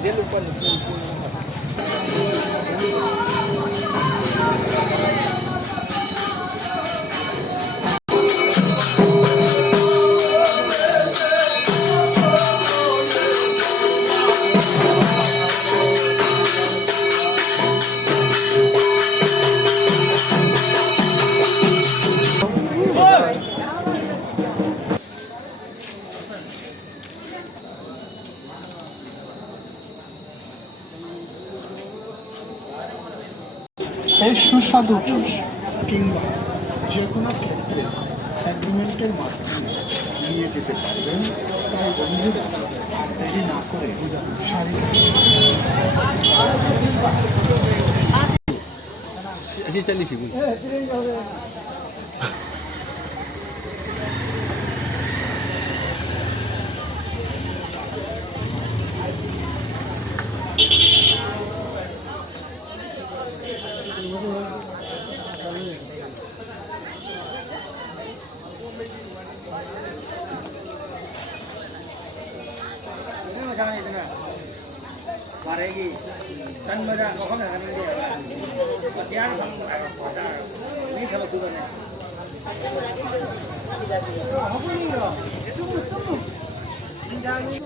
Hindi lupa na po. এই সুস্বাদু juice কিংবা যে কোনো ক্ষেত্রে অ্যাগ্রিমেন্টের মাধ্যমে নিয়ে যেতে পারবেন। তাই বন্ধুরা আর দেরি না করে Maregi, tan mada, kau kan kan ini dia. Kasihan kan? Ini kalau sudah ni. Apa ni lo? Itu betul. Menjadi.